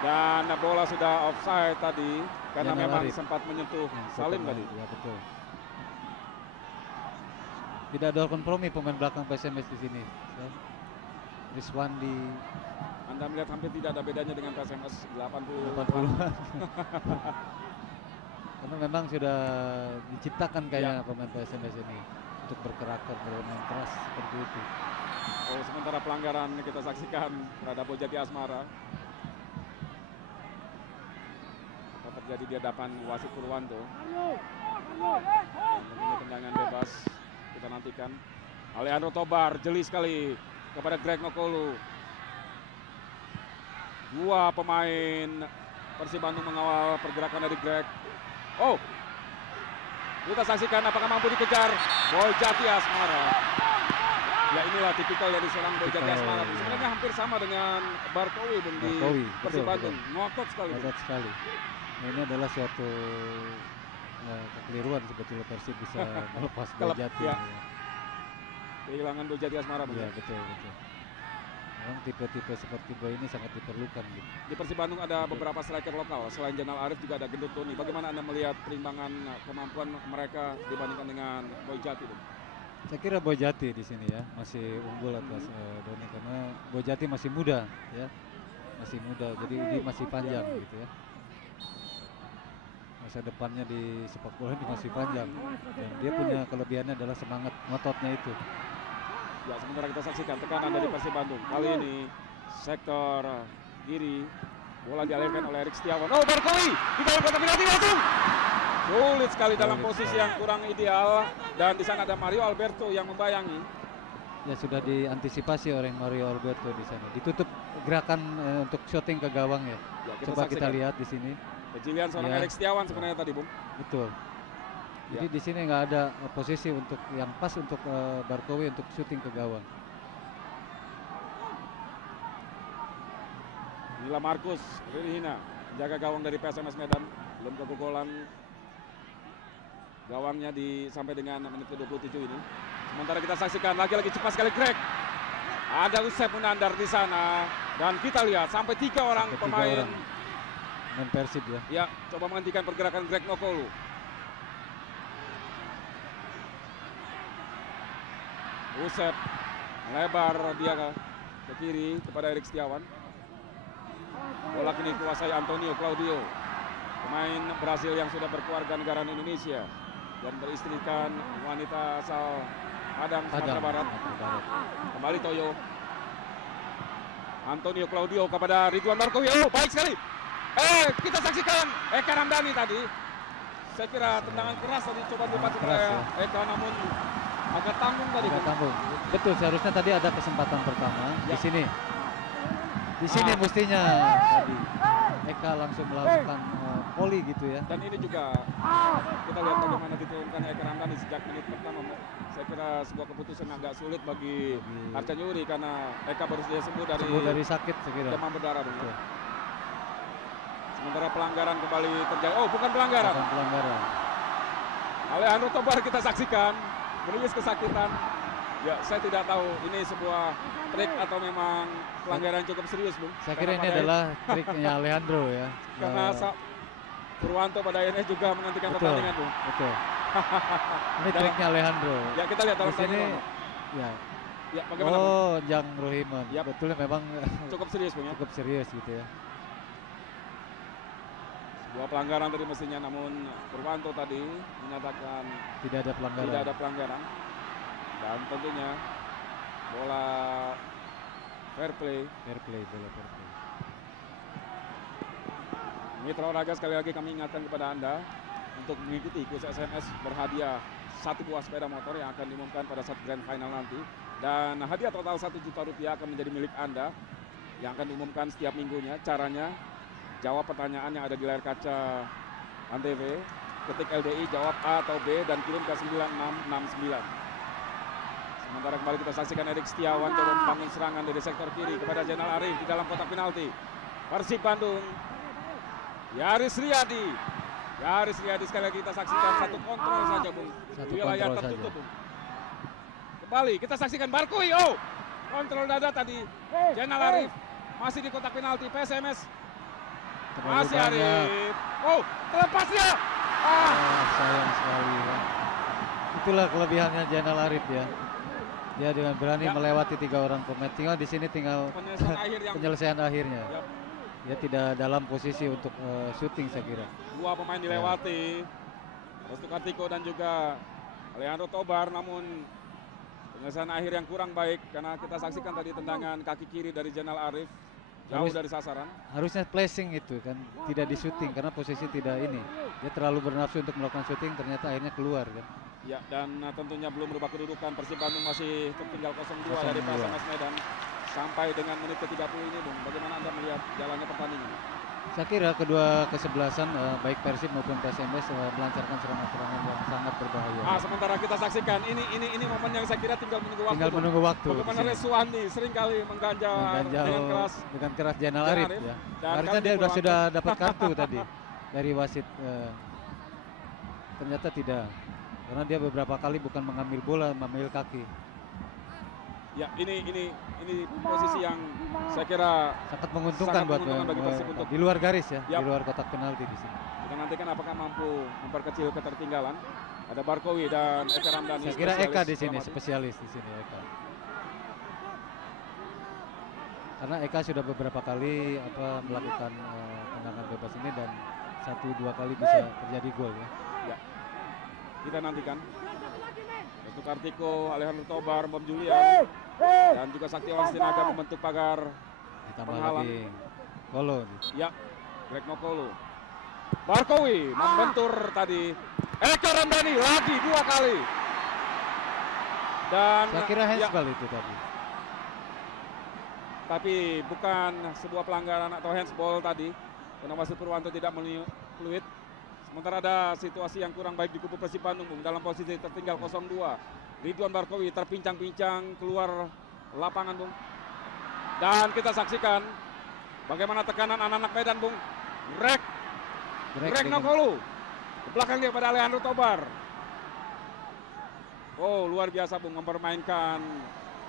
Dan bola sudah offside tadi karena Zainal memang Arif. sempat menyentuh Salim tadi. Ya betul. Tidak ada kompromi pemain belakang PSMS di sini. Ya. Rizwandi Anda melihat hampir tidak ada bedanya dengan PSMS 80. 80-an. Karena memang sudah diciptakan kayaknya pemain PSMS ini untuk berkarakter bermain keras seperti itu. Oh, sementara pelanggaran kita saksikan terhadap Bojati Asmara. Apa terjadi di hadapan wasit Purwanto. Ini tendangan bebas kita nantikan. Alejandro Tobar jeli sekali kepada Greg Nokolu. Dua pemain Persib Bandung mengawal pergerakan dari Greg. Oh, kita saksikan apakah mampu dikejar Bojati Asmara. Ya, inilah tipikal dari seorang Bojati Asmara. Sebenarnya hampir sama dengan Barkowi Bung, di Persib Bandung. Ngotot sekali. Ngotot sekali. Nah, ini adalah suatu kekeliruan sebetulnya Persib bisa melepas Bojati. Ya. Kehilangan Bojati Asmara. Iya, betul. Memang tipe-tipe seperti Boy ini sangat diperlukan gitu. Di Persib Bandung ada beberapa striker lokal. Selain Zainal Arif juga ada Gendut Tony. Bagaimana Anda melihat perimbangan kemampuan mereka dibandingkan dengan Bojati? Saya kira Bojati di sini ya masih unggul atas Doni karena Bojati masih muda ya. Masih muda jadi dia masih panjang gitu ya. Masa depannya di sepak bola ini masih panjang. Dan dia punya kelebihannya adalah semangat ngototnya itu. Ya, sementara kita saksikan tekanan dari Persib Bandung. Kali ini sektor kiri, bola dialirkan oleh Erik Setiawan. Oh, Barkowi di dalam kotak penalti langsung. Sulit sekali dalam posisi yang kurang ideal, dan di sana ada Mario Alberto yang membayangi. Ya, sudah diantisipasi oleh Mario Alberto di sana. Ditutup gerakan untuk shooting ke gawang ya. Coba kita lihat di sini. Kejelian seorang Erik Setiawan sebenarnya tadi, Bung. Betul. Jadi di sini nggak ada posisi untuk yang pas untuk Barkowi untuk syuting ke gawang. Inilah Markus Ririhina, jaga gawang dari PSMS Medan, belum kebobolan gawangnya sampai dengan menit ke-27 ini. Sementara kita saksikan lagi-lagi cepat sekali Greg. Ada Usep Munandar di sana, dan kita lihat sampai 3 orang pemain Persib ya. Ya, coba menghentikan pergerakan Greg Nokolu. Usep melebar dia ke kiri kepada Erik Setiawan. Bola kini dikuasai Antonio Claudio, pemain Brasil yang sudah berkeluarga negaraan Indonesia dan beristrikan wanita asal Padang, Sumatera Barat. Kembali Toyo. Antonio Claudio kepada Ridwan Barkowi. Oh, baik sekali. Kita saksikan Eka Ramdhani tadi. Saya kira tendangan keras tadi coba dipakai oleh Eka, namun agak tanggung tadi. Betul, seharusnya tadi ada kesempatan pertama di sini. Di sini mestinya tadi Eka langsung melakukan volley gitu ya. Dan ini juga kita lihat bagaimana diturunkan Eka Ramdhani sejak menit pertama. Saya kira sebuah keputusan agak sulit bagi Arcan Yuri karena Eka baru saja sembuh dari sakit saya kira. demam berdarah. Sementara pelanggaran kembali terjadi. Oh, bukan pelanggaran. Bukan pelanggaran. Alejandro Tobar kita saksikan menangis kesakitan. Ya, saya tidak tahu ini sebuah trik atau memang pelanggaran cukup serius, Bung. Saya kira ini Karena pada adalah triknya Alejandro ya. karena Purwanto pada akhirnya juga menghentikan pertandingan, Bung. Betul. Ini Dalam- triknya Alejandro. Ya, kita lihat dalam Di sini tandingan. ya. Ya, bagaimana, Bung? Oh, Jang Rohiman. Yap. Betulnya memang Cukup serius, Bung, ya. cukup serius gitu ya. Sebuah pelanggaran tadi mestinya, namun Purwanto tadi menyatakan Tidak ada pelanggaran. tidak ada pelanggaran. Dan tentunya bola fair play. Fair play, bola fair play. Mitra olahraga, sekali lagi kami ingatkan kepada Anda untuk mengikuti kuis SMS berhadiah 1 buah sepeda motor yang akan diumumkan pada saat grand final nanti. Dan hadiah total 1 juta rupiah akan menjadi milik Anda yang akan diumumkan setiap minggunya. Caranya, jawab pertanyaan yang ada di layar kaca Antv, ketik LDI, jawab A atau B dan kirim ke 9669. Sementara kembali kita saksikan Erik Setiawan coba membangun serangan dari sektor kiri kepada Zainal Arif di dalam kotak penalti. Persib Bandung, Yaris Riyadi. Yaris Riyadi sekali lagi kita saksikan satu kontrol saja, Bung. Satu Di wilayah kontrol tertutup, saja. Bung. Kembali kita saksikan Barkui. Oh, kontrol dada tadi. Zainal Arif masih di kotak penalti. PSMS Terlalu masih banyak. Arif. Oh, terlepas dia. Ah, Sayang sekali ya. Itulah kelebihannya Zainal Arif ya. Dia dengan berani Ya. melewati 3 orang pemain. Tinggal di sini tinggal penyelesaian akhir yang penyelesaian akhirnya. Yap. Dia tidak dalam posisi untuk syuting saya kira. 2 pemain dilewati. Restu Kartiko dan juga Alejandro Tobar, namun penyelesaian akhir yang kurang baik karena kita saksikan tadi tendangan kaki kiri dari Zainal Arif jauh Harus- dari sasaran. Harusnya placing itu kan tidak di syuting karena posisi tidak ini. Dia terlalu bernafsu untuk melakukan syuting ternyata akhirnya keluar kan. Ya, dan tentunya belum berubah kedudukan. Persib Bandung masih tertinggal 0-2 dari 0-2. PSMS Medan sampai dengan menit ke-30 ini, Bung. Bagaimana Anda melihat jalannya pertandingan? Saya kira kedua kesebelasan baik Persib maupun PSMS melancarkan serangan-serangan yang sangat berbahaya. Sementara kita saksikan ini momen yang saya kira tinggal menunggu waktu. Tinggal Bung. menunggu waktu. Bagaimana di sini. Reswandi seringkali mengganjal dengan keras. Zainal Zainal Arif Arif. ya. Dan Harusnya kami dia Purwanto. sudah dapat kartu tadi dari wasit. Ternyata tidak. Karena dia beberapa kali bukan mengambil bola, mengambil kaki. Ya, ini posisi yang saya kira Sangat menguntungkan Sangat buat menguntungkan bagi Persib untuk- di luar garis ya, Yap. di luar kotak penalti di sini. kita nantikan apakah mampu memperkecil ketertinggalan. Ada Barkowi dan Eka Ramdhani. Saya kira Eka di spesialis sini, bola mati. spesialis di sini Eka. Karena Eka sudah beberapa kali melakukan tendangan bebas ini dan 1-2 kali bisa terjadi gol ya. Kita nantikan. Restu Kartiko, Alejandro Tobar, Bom Julian, dan juga Saktiawan Sinaga membentuk pagar. Ditambah Penghalang. lagi Kolo. Ya, Greg Nokolo. Barkowi membentur tadi. Eka Ramdhani lagi 2 kali. Dan Saya kira ya, handsball itu tadi. tapi bukan sebuah pelanggaran atau handsball tadi. Karena wasit Purwanto tidak fluid. Sementara ada situasi yang kurang baik di kubu Persib Bandung, Bung, dalam posisi tertinggal 0-2. Ridwan Barkowi terpincang-pincang keluar lapangan, Bung. Dan kita saksikan bagaimana tekanan anak-anak Medan, Bung. Greg dengan- Nokolo. Ke belakang dia pada Alejandro Tobar. Oh, luar biasa, Bung, mempermainkan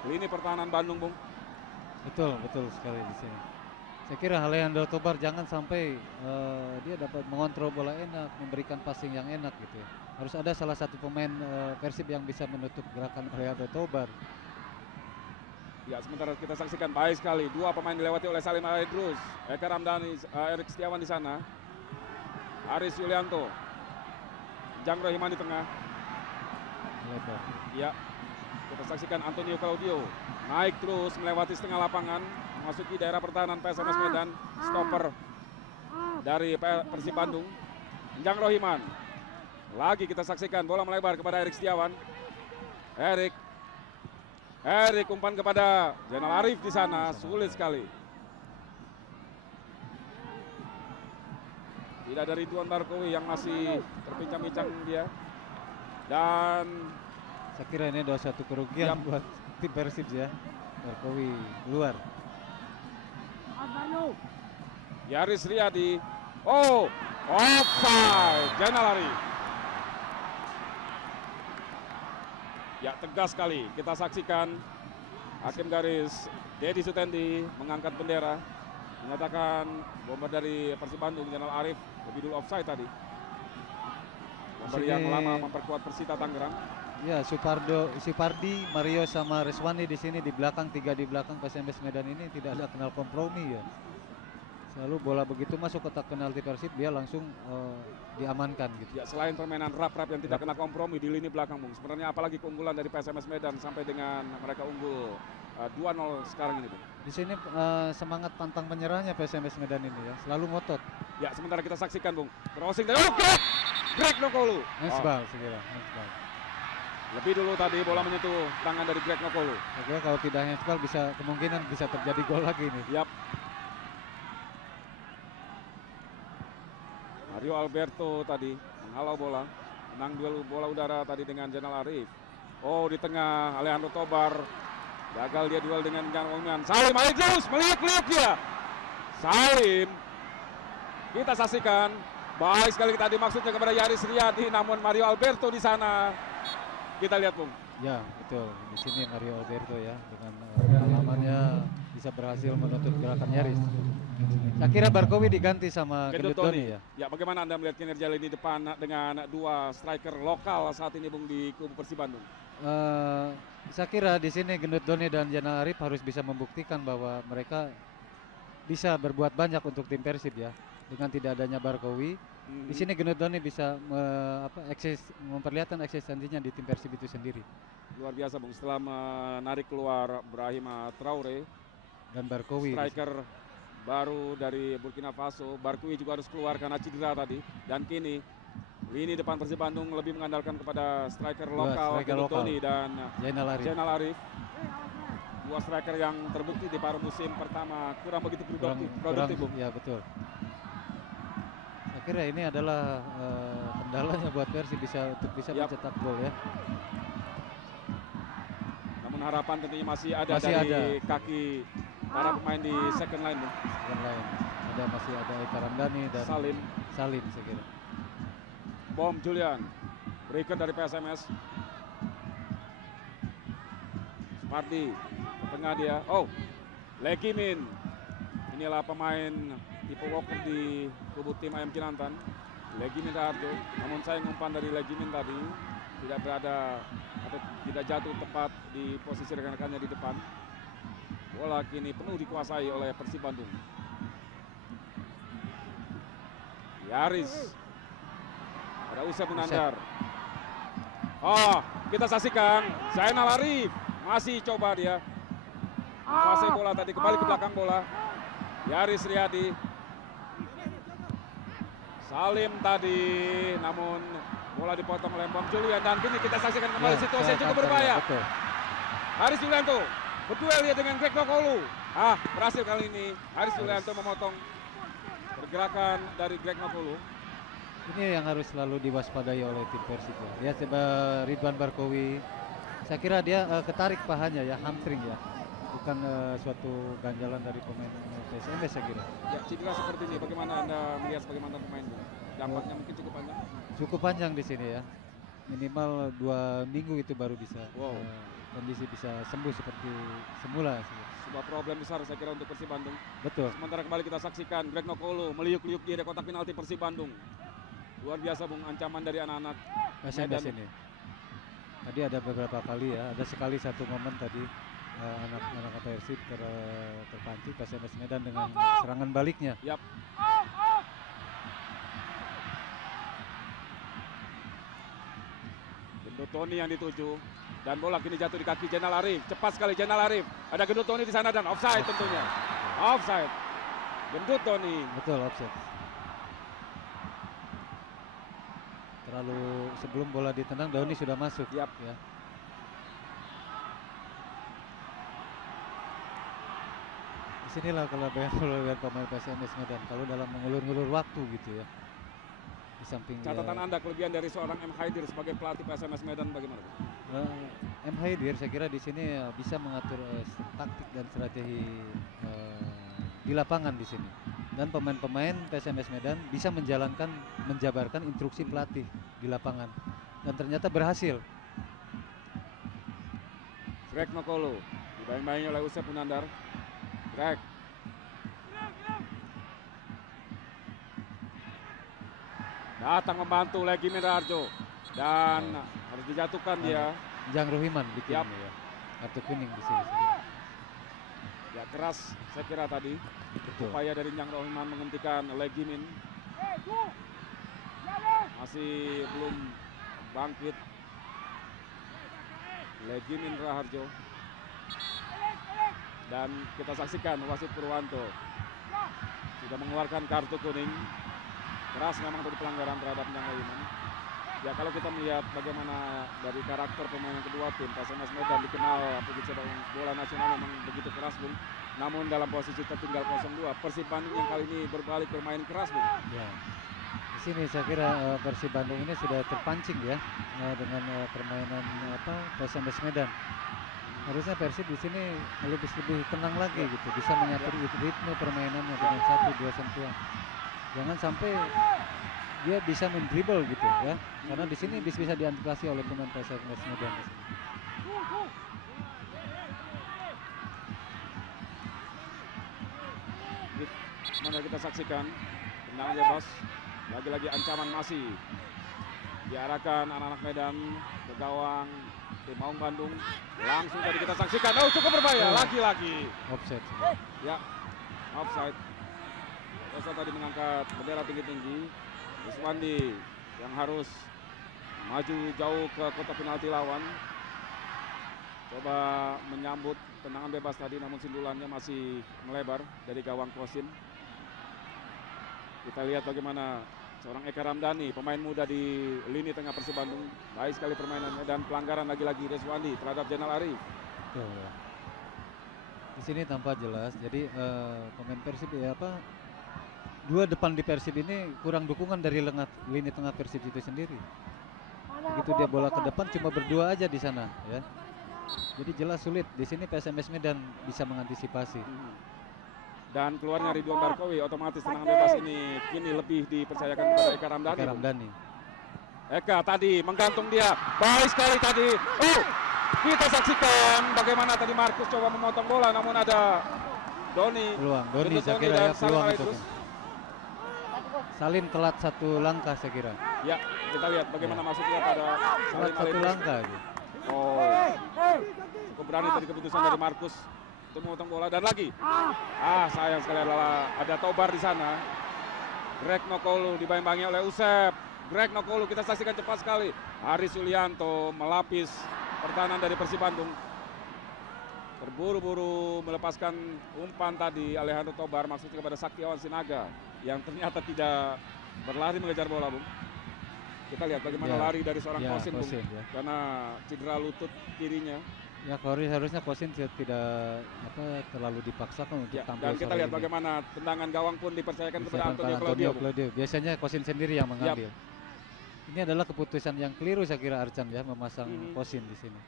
lini pertahanan Bandung, Bung. Betul sekali di sini. Saya kira Alejandro Tobar jangan sampai dia dapat mengontrol bola enak, memberikan passing yang enak gitu ya. Harus ada salah satu pemain Persib yang bisa menutup gerakan Alejandro Tobar. Ya, sementara kita saksikan baik sekali 2 pemain dilewati oleh Salim Aidrus, Eka Ramdhani, Erik Setiawan di sana, Aris Yulianto, Jang Rohiman di tengah. Lebar. Ya, kita saksikan Antonio Claudio naik terus melewati setengah lapangan, memasuki daerah pertahanan PSMS Medan, stopper dari Persib Bandung, Jang Rohiman. Lagi kita saksikan bola melebar kepada Erik Setiawan. Erik umpan kepada Zainal Arif di sana, sulit sekali. Tidak ada Ridwan Barkowi yang masih terpincang-pincang dia. Dan Saya kira ini ada satu kerugian Yap. buat tim Persib ya. Barkowi keluar. Yaris Riyadi Oh, offside. Zainal Arif. Ya, tegas sekali kita saksikan hakim garis Dedi Sutendi mengangkat bendera menyatakan bomber dari Persib Bandung Zainal Arif lebih dulu offside tadi. Bomber yang lama memperkuat Persita Tangerang. Ya, Supardi, Mario sama Reswani di sini di belakang, 3 di belakang PSMS Medan ini tidak ada kenal kompromi ya. Selalu bola begitu masuk kotak penalti Persib dia langsung diamankan gitu. Ya, selain permainan rap-rap yang tidak kena kompromi di lini belakang, Bung. Sebenarnya apalagi keunggulan dari PSMS Medan sampai dengan mereka unggul 2-0 sekarang ini, Bung. Di sini semangat pantang menyerahnya PSMS Medan ini ya, selalu ngotot. Ya, sementara kita saksikan, Bung. Crossing dari Greg Nokolu. Handsball segera, handsball. Lebih dulu tadi bola menyentuh tangan dari Greg Nokolu. Oke, kalau tidak handsball bisa kemungkinan bisa terjadi gol lagi nih. Yap. Mario Alberto tadi menghalau bola, menang duel bola udara tadi dengan Zainal Arif. Oh, di tengah Alejandro Tobar gagal dia duel dengan Jan Wongman. Salim Aidrus meliuk-liuk dia. Salim, kita saksikan baik sekali tadi maksudnya kepada Yaris Riyadi, namun Mario Alberto di sana. Kita lihat, Bung. Ya, betul. Di sini Mario Alberto ya dengan pengalamannya bisa berhasil menutup gerakan Yaris. Saya kira Barkowi diganti sama Gendut Doni ya. Ya, bagaimana Anda melihat kinerja lini depan dengan dua striker lokal saat ini, Bung, di kubu Persib Bandung? Saya kira di sini Gendut Doni dan Zainal Arif harus bisa membuktikan bahwa mereka bisa berbuat banyak untuk tim Persib ya. Dengan tidak adanya Barkowi, di sini Gendut Doni bisa memperlihatkan eksistensinya di tim Persib itu sendiri. Luar biasa, Bung, setelah menarik keluar Brahima Traore Dan Barkowi. Striker baru dari Burkina Faso. Barkowi juga harus keluar karena cedera tadi. Dan kini lini depan Persib Bandung lebih mengandalkan kepada striker lokal Gendut Doni dan Zainal Arif. Dua striker yang terbukti di paruh musim pertama kurang begitu produktif, Bung. Ya, betul. Saya kira ini adalah kendalanya buat Persib bisa mencetak gol ya. Namun harapan tentunya masih ada kaki para pemain di second line, Bung. Second line. Masih ada Eka Ramdhani dan Salim saya kira. Bom Julian, breaker dari PSMS. Supardi, ke tengah dia. Oh, Lekimin. Inilah pemain tipe Walker di kubu tim Ayam Kinantan. Legimin Raharjo. Namun sayang umpan dari Legimin tadi tidak berada atau tidak jatuh tepat di posisi rekan-rekannya di depan. Bola kini penuh dikuasai oleh Persib Bandung. Yaris. Ada Usep Munandar. Oh, kita saksikan Zainal Arif masih coba dia menguasai bola tadi, kembali ke belakang bola. Yaris Riyadi. Salim tadi, namun bola dipotong oleh Bom Julian dan kini kita saksikan kembali situasi yang cukup berbahaya. Haris Julianto berduel dia dengan Greg Nokolu. Berhasil kali ini Haris Julianto memotong pergerakan dari Greg Nokolu. Ini yang harus selalu diwaspadai oleh tim Persib ya. Dia coba Ridwan Barkowi. Saya kira dia ketarik pahanya ya, hamstring ya. Bukan suatu ganjalan dari pemain PSMS saya kira. Ya, cedera seperti ini bagaimana Anda melihat sebagai mantan pemain? Dampaknya mungkin cukup panjang? Cukup panjang di sini ya. Minimal 2 minggu itu baru bisa kondisi bisa sembuh seperti semula. Sebuah problem besar saya kira untuk Persib Bandung. Betul. Sementara kembali kita saksikan Greg Nokolu meliuk-liuk di kotak penalti Persib Bandung. Luar biasa, Bung, ancaman dari anak-anak PSMS ini. Tadi ada beberapa kali ya, ada sekali satu momen tadi anak-anak Persib terpancing PSMS Medan dengan serangan baliknya. Yap. Gendut Doni yang dituju dan bola kini jatuh di kaki Zainal Arif. Cepat sekali Zainal Arif. Ada Gendut Doni di sana dan offside tentunya. Offside. Gendut Doni. Betul, offside. Terlalu sebelum bola ditendang Doni sudah masuk. Yap. Ya. Disinilah kelebihan pemain PSMS Medan kalau dalam mengulur-ngulur waktu gitu ya. Di samping catatan Anda kelebihan dari seorang M. Haidir sebagai pelatih PSMS Medan bagaimana? M. Haidir saya kira di sini bisa mengatur taktik dan strategi di lapangan di sini. dan pemain-pemain PSMS Medan bisa menjabarkan instruksi pelatih di lapangan, dan ternyata berhasil. Greg Nokolo dibayang-bayangi oleh Usep Munandar. Greg datang membantu lagi Raharjo dan harus dijatuhkan dia. Jang Rohiman bikin Yap. ya, kartu kuning di sini. Saudara. Ya keras saya kira tadi Betul. upaya dari Jang Rohiman menghentikan Legimin. Masih belum bangkit Legimin Raharjo. Dan kita saksikan wasit Purwanto sudah mengeluarkan kartu kuning. Keras memang tadi pelanggaran terhadap Jang Rohiman. Ya kalau kita melihat bagaimana dari karakter pemain kedua tim, PSMS Medan dikenal begitu sepak bola nasional memang begitu keras, Bung. Namun dalam posisi tertinggal 0-2, Persib Bandung yang kali ini berbalik bermain keras, Bung. Ya. Di sini saya kira Persib Bandung ini sudah terpancing ya dengan permainan PSMS Medan. Harusnya Persib di sini lebih tenang lagi gitu, bisa mengatur ritme permainannya dengan 1-2 sentuhan. Jangan sampai dia bisa mendribble gitu ya, karena di sini bisa diantisipasi oleh pemain PSMS Medan. Mana kita saksikan tendangan bebas, lagi-lagi ancaman masih diarahkan anak-anak Medan ke gawang tim Maung Bandung. Langsung tadi kita saksikan, oh cukup berbahaya, lagi-lagi Offside. ya, offside. Kosa tadi mengangkat bendera tinggi-tinggi. Iswandi yang harus maju jauh ke kotak penalti lawan. Coba menyambut tendangan bebas tadi, namun sindulannya masih melebar dari gawang Kosin. Kita lihat bagaimana seorang Eka Ramdhani, pemain muda di lini tengah Persib Bandung. Baik sekali permainannya dan pelanggaran lagi-lagi Reswandi terhadap Jenal Ari. Betul, ya. Di sini tampak jelas. Jadi pemain Persib dua depan di Persib ini kurang dukungan dari lini tengah Persib itu sendiri. Begitu dia bola ke depan cuma berdua aja di sana ya. Jadi jelas sulit di sini PSMS Medan bisa mengantisipasi. Dan keluarnya Ridwan Barkowi, otomatis tendangan bebas ini kini lebih dipercayakan kepada Eka Ramdhani. Eka Ramdhani. Eka tadi menggantung dia, baik sekali tadi. Oh, kita saksikan bagaimana tadi Markus coba memotong bola, namun ada Doni. Doni saya kira ya peluang itu. Salin telat satu langkah saya kira. Ya, kita lihat bagaimana masuknya pada Telat satu langkah. Gitu. Oh, cukup berani tadi keputusan dari Markus untuk memotong bola dan lagi. Sayang sekali adalah ada Tobar di sana. Greg Nokolo dibayang-bayangi oleh Usep. Greg Nokolo kita saksikan cepat sekali. Haris Yulianto melapis pertahanan dari Persib Bandung. Terburu-buru melepaskan umpan tadi Alejandro Tobar maksudnya kepada Saktiawan Sinaga yang ternyata tidak berlari mengejar bola, Bung. Kita lihat bagaimana lari dari seorang Kosin, Bung, karena cedera lutut kirinya. Ya harusnya Kosin tidak terlalu dipaksakan untuk tampil. Dan kita lihat bagaimana tendangan gawang pun dipercayakan kepada Antonio Claudio. Biasanya Kosin sendiri yang mengambil. Ini adalah keputusan yang keliru saya kira Arcan ya, memasang Kosin di sini.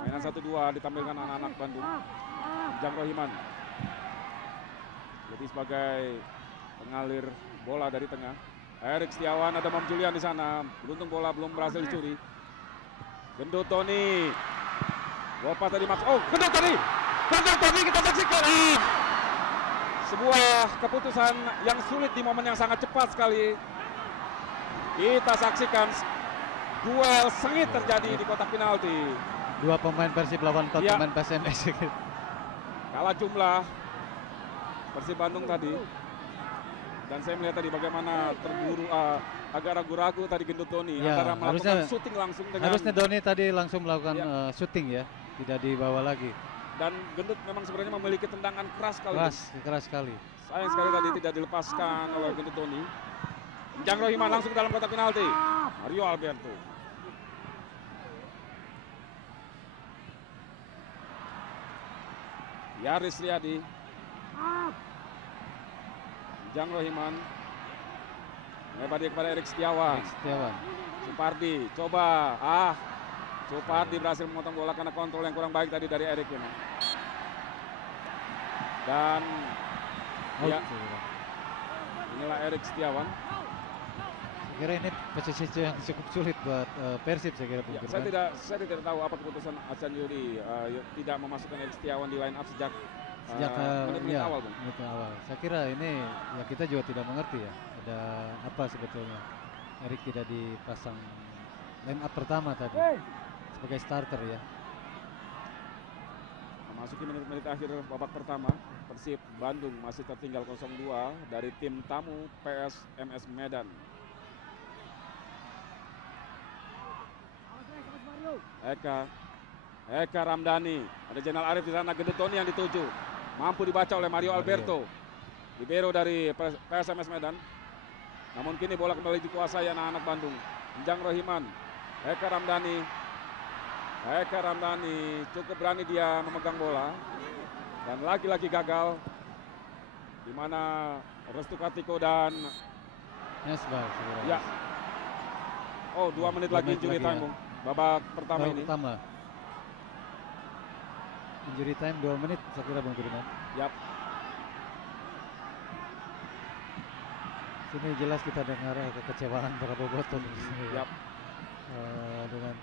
Mainan 1-2 ditampilkan anak-anak Bandung. Jang Rohiman jadi sebagai pengalir bola dari tengah. Erik Setiawan, ada Mam Julian di sana. Beruntung bola belum berhasil dicuri. Gendut Tony. Lopa tadi Max. Oh, Gendut Tony. Gendut Tony kita saksikan. Sebuah keputusan yang sulit di momen yang sangat cepat sekali. Kita saksikan duel sengit terjadi di kotak penalti. Dua pemain Persib lawan pemain PSMS. Kalah jumlah Persib Bandung tadi. Dan saya melihat tadi bagaimana terburu agak ragu-ragu tadi Gendut Doni antara melakukan syuting langsung dengan. Harusnya Doni tadi langsung melakukan syuting ya, tidak dibawa lagi. Dan Gendut memang sebenarnya memiliki tendangan keras sekali. Keras sekali. Sayang sekali tadi tidak dilepaskan oleh Gendut Doni. Jang Rohiman langsung dalam kotak penalti. Mario Alberto. Yaris Liadi. Jang Rohiman lebar dia kepada Erik Setiawan. Supardi coba Supardi berhasil memotong bola karena kontrol yang kurang baik tadi dari Erik ini. Dan Out, ya, saya kira. inilah Erik Setiawan. Saya kira ini posisi yang cukup sulit buat Persib, saya kira, Bung Ya, Firman. saya tidak tahu apa keputusan Acan Yuri tidak memasukkan Erik Setiawan di line up sejak Sejak menit-menit ya, awal, Bung. menit awal. Saya kira ini ya kita juga tidak mengerti ya. Ada apa sebetulnya Erik tidak dipasang line up pertama tadi sebagai starter ya. Memasuki menit-menit akhir babak pertama, Persib Bandung masih tertinggal 0-2 dari tim tamu PSMS Medan. Eka Ramdhani, ada Jenal Arif di sana, Gendut Tony yang dituju, mampu dibaca oleh Mario Alberto, libero dari PSMS Medan. Namun kini bola kembali dikuasai anak-anak Bandung. Enjang Rohiman, Eka Ramdhani cukup berani dia memegang bola dan lagi-lagi gagal, di mana Restu Kartiko dan Nesbal, saya kira. ya, 2 menit lagi injury time, ya. Bung. Babak pertama Babak ini. pertama. Injury time 2 menit, saya kira, Bung Firman. Yap. Sini jelas kita dengar kekecewaan para bobotoh di sini. Yap. Dengan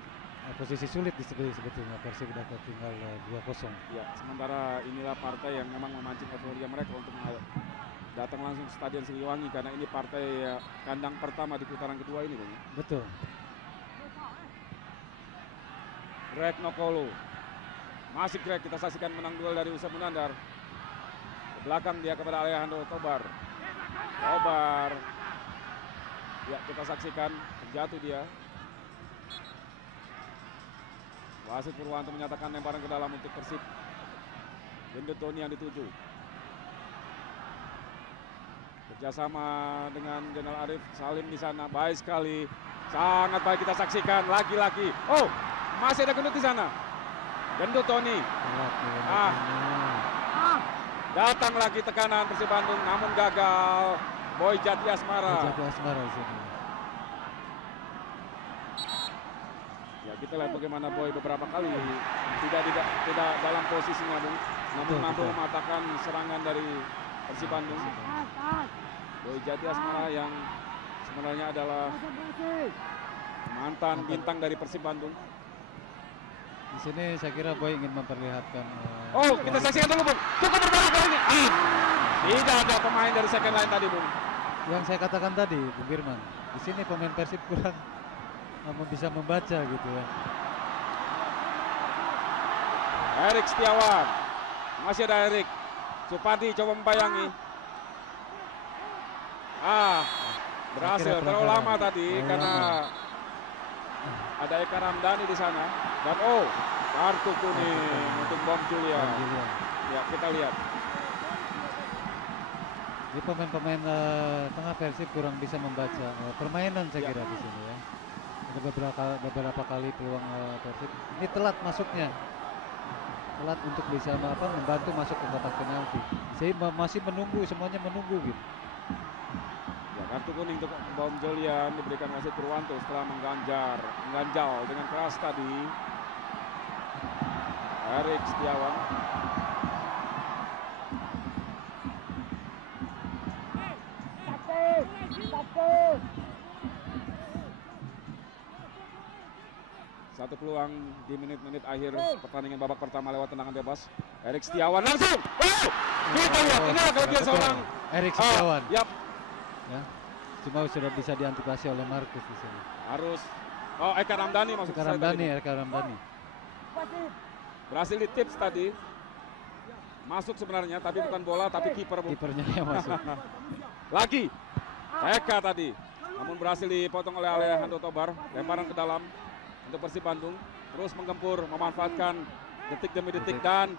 posisi sulit sebetulnya Persib sudah tertinggal 2-0. Ya, sementara inilah partai yang memang memancing euforia mereka untuk datang langsung ke Stadion Siliwangi karena ini partai kandang pertama di putaran kedua ini, Bung. Betul. Greg Nokolo. Masih Greg, kita saksikan menang duel dari Usep Munandar. Ke belakang dia kepada Alejandro Tobar. Ya, kita saksikan terjatuh dia. Wasit Purwanto menyatakan lemparan ke dalam untuk Persib. Gendut Tony yang dituju. Kerjasama dengan Jenal Arif Salim di sana, baik sekali, sangat baik kita saksikan lagi-lagi. Oh, masih ada Gendut di sana. Gendut Tony. Datang lagi tekanan Persib Bandung, namun gagal. Boy Jati Asmara. Jati Asmara di sini. Ya, kita lihat bagaimana Boy beberapa kali tidak dalam posisinya, Bung. Namun mampu mematahkan serangan dari Persib Bandung. Boy Jati Asmara yang sebenarnya adalah mantan bintang dari Persib Bandung. Di sini saya kira Boy ingin memperlihatkan. Kita saksikan dulu, Bung. Cukup berbahaya kali ini. Tidak ada pemain dari second line tadi, Bung. Yang saya katakan tadi, Bung Firman. Di sini pemain Persib kurang bisa membaca gitu ya. Erik Setiawan. Masih ada Erik. Supardi coba membayangi. Berhasil. Terlalu lama tadi karena ada Eka Ramdhani di sana. Dan kartu kuning untuk Bom Julian. Ya, kita lihat. Jadi pemain-pemain tengah Persib kurang bisa membaca permainan saya kira di sini ya. Ada beberapa kali peluang Persib. Ini telat masuknya. Telat untuk bisa membantu masuk ke kotak penalti. Saya masih menunggu, semuanya menunggu gitu. Ya, kartu kuning untuk Bom Julian diberikan wasit Purwanto setelah mengganjal dengan keras tadi. Erik Setiawan. Satu peluang di menit-menit akhir pertandingan babak pertama lewat tendangan bebas. Erik Setiawan langsung. Kita lihat inilah kelebihan seorang Erik Setiawan. Yap. Ya. Cuma sudah bisa diantisipasi oleh Markus di sini. Harus Eka Ramdhani maksud saya tadi. Eka Ramdhani. Berhasil di tips tadi. Masuk sebenarnya tapi bukan bola tapi kiper. Kipernya yang masuk. Lagi Eka tadi. Namun berhasil dipotong oleh Alejandro Tobar. Lemparan ke dalam untuk Persib Bandung. Terus menggempur, memanfaatkan detik demi detik dan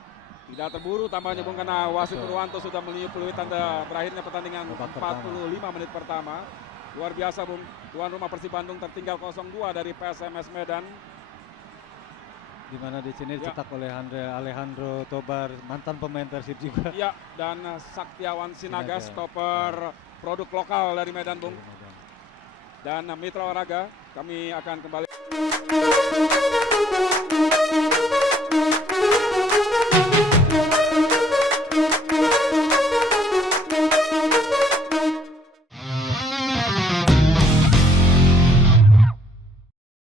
tidak terburu tambahnya, Bung, karena wasit Purwanto sudah meniup peluit tanda berakhirnya pertandingan 45 menit pertama. Luar biasa, Bung. Tuan rumah Persib Bandung tertinggal 0-2 dari PSMS Medan. Di mana di sini dicetak oleh Alejandro Tobar, mantan pemain Persib juga. Ya, dan Saktiawan Sinaga, stopper produk lokal dari Medan, Bung. Dan Mitra Olahraga, kami akan kembali.